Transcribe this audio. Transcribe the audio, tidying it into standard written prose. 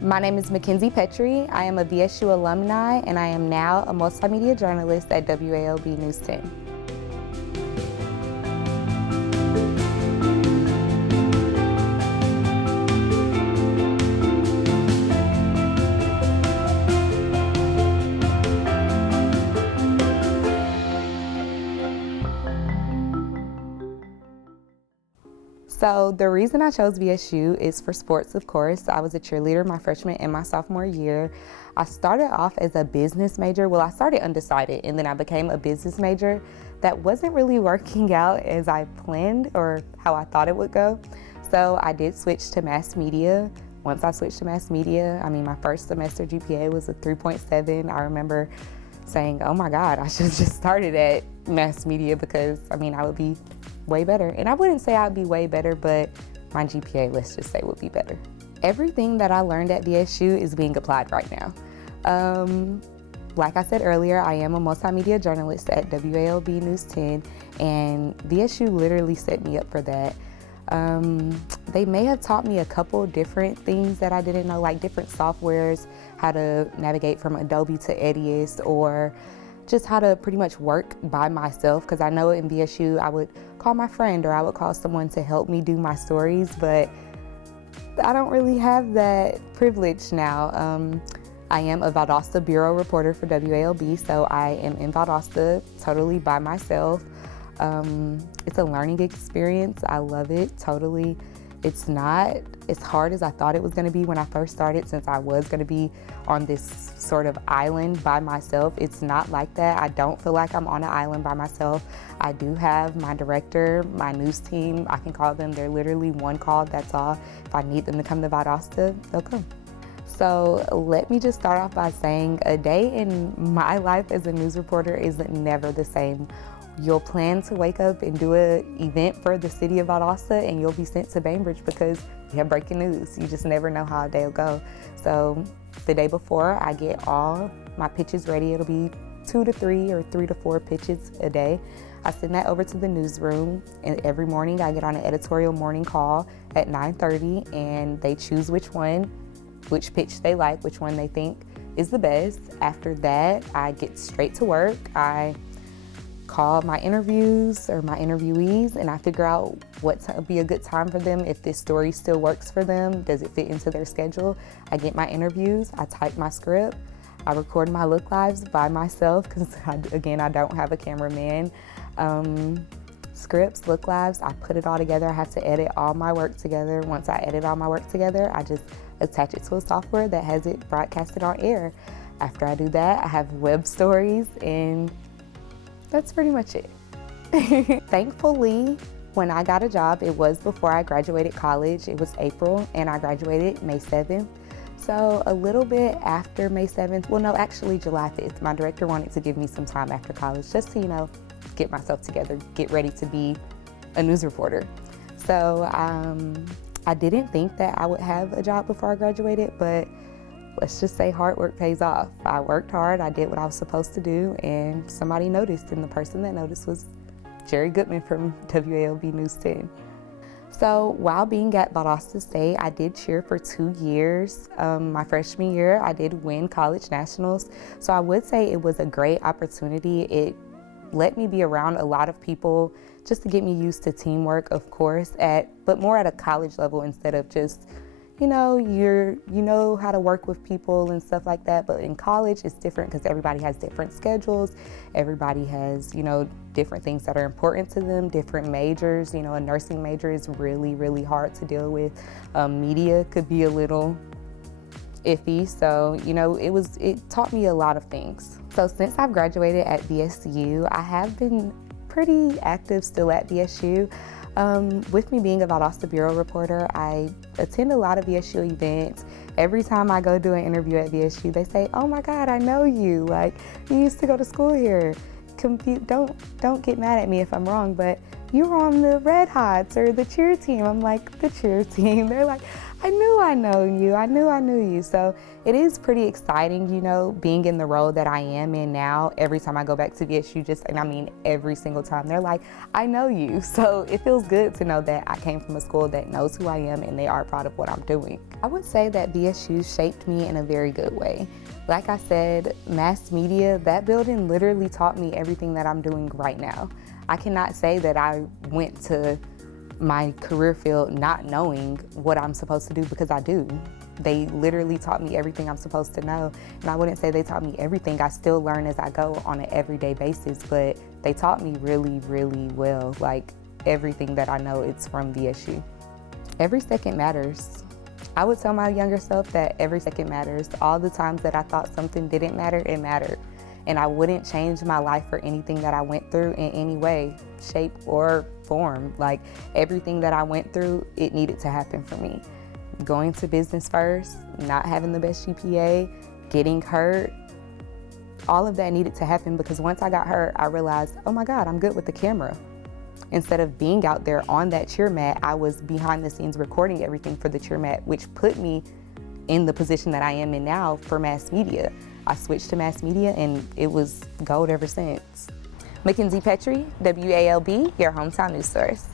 My name is Mackenzie Petrie. I am a VSU alumni, and I am now a multimedia journalist at WALB News 10. So the reason I chose VSU is for sports, of course. I was a cheerleader my freshman and my sophomore year. I started off as a business major. Well, I started undecided and then I became a business major. That wasn't really working out as I planned or how I thought it would go. So I did switch to mass media. Once I switched to mass media, my first semester GPA was a 3.7. I remember saying, oh my God, I should have just started at mass media because I would be way better. And I wouldn't say I'd be way better, but my GPA, let's just say, would be better. Everything that I learned at VSU is being applied right now. Like I said earlier, I am a multimedia journalist at WALB News 10, and VSU literally set me up for that. They may have taught me a couple different things that I didn't know, like different softwares, how to navigate from Adobe to Edius, or just how to pretty much work by myself, because I know in VSU I would call my friend or I would call someone to help me do my stories, but I don't really have that privilege now. I am a Valdosta bureau reporter for WALB, so I am in Valdosta totally by myself. It's a learning experience. I love it totally. It's not as hard as I thought it was going to be when I first started, since I was going to be on this sort of island by myself. It's not like that. I don't feel like I'm on an island by myself. I do have my director, my news team. I can call them. They're literally one call, that's all. If I need them to come to Valdosta, they'll come. So let me just start off by saying a day in my life as a news reporter is never the same. You'll plan to wake up and do an event for the city of Valdosta, and you'll be sent to Bainbridge because you have breaking news. You just never know how a day will go. So the day before, I get all my pitches ready. It'll be 2 to 3 or 3 to 4 pitches a day. I send that over to the newsroom, and every morning I get on an editorial morning call at 9:30, and they choose which pitch they like, which one they think is the best. After that, I get straight to work. I call my interviews or my interviewees, and I figure out what would be a good time for them, if this story still works for them, does it fit into their schedule. I get my interviews, I type my script, I record my look lives by myself because again, I don't have a cameraman. Scripts, look lives, I put it all together. I have to edit all my work together. Once I edit all my work together, I just attach it to a software that has it broadcasted on air. After I do that, I have web stories, and that's pretty much it. Thankfully, when I got a job, it was before I graduated college. It was April, and I graduated May 7th. So a little bit after May 7th, well, no, actually July 5th, my director wanted to give me some time after college just to, get myself together, get ready to be a news reporter. So I didn't think that I would have a job before I graduated, but let's just say hard work pays off. I worked hard, I did what I was supposed to do, and somebody noticed, and the person that noticed was Jerry Goodman from WALB News 10. So while being at Valdosta State, I did cheer for 2 years. My freshman year, I did win college nationals. So I would say it was a great opportunity. It let me be around a lot of people just to get me used to teamwork, of course, but more at a college level instead of just, you know how to work with people and stuff like that. But in college, it's different because everybody has different schedules. Everybody has, different things that are important to them, different majors. A nursing major is really, really hard to deal with. Media could be a little iffy. So, it taught me a lot of things. So since I've graduated at VSU, I have been pretty active still at VSU. With me being a Valdosta bureau reporter, I attend a lot of VSU events. Every time I go do an interview at VSU, they say, "Oh my God, I know you. Like, you used to go to school here." Don't get mad at me if I'm wrong, but you were on the Red Hots or the cheer team. I'm like, the cheer team. They're like, I knew I know you. I knew I knew you. So it is pretty exciting, you know, being in the role that I am in now. Every time I go back to VSU, and I mean every single time, they're like, I know you. So it feels good to know that I came from a school that knows who I am and they are proud of what I'm doing. I would say that VSU shaped me in a very good way. Like I said, mass media, that building literally taught me everything that I'm doing right now. I cannot say that I went to my career field not knowing what I'm supposed to do, because I do. They literally taught me everything I'm supposed to know. And I wouldn't say they taught me everything. I still learn as I go on an everyday basis, but they taught me really, really well. Like everything that I know, it's from VSU. Every second matters. I would tell my younger self that every second matters. All the times that I thought something didn't matter, it mattered. And I wouldn't change my life for anything that I went through in any way, shape, or form. Like everything that I went through, it needed to happen for me. Going to business first, not having the best GPA, getting hurt, all of that needed to happen, because once I got hurt, I realized, oh my God, I'm good with the camera. Instead of being out there on that cheer mat, I was behind the scenes recording everything for the cheer mat, which put me in the position that I am in now for mass media. I switched to mass media and it was gold ever since. Mackenzie Petrie, WALB, your hometown news source.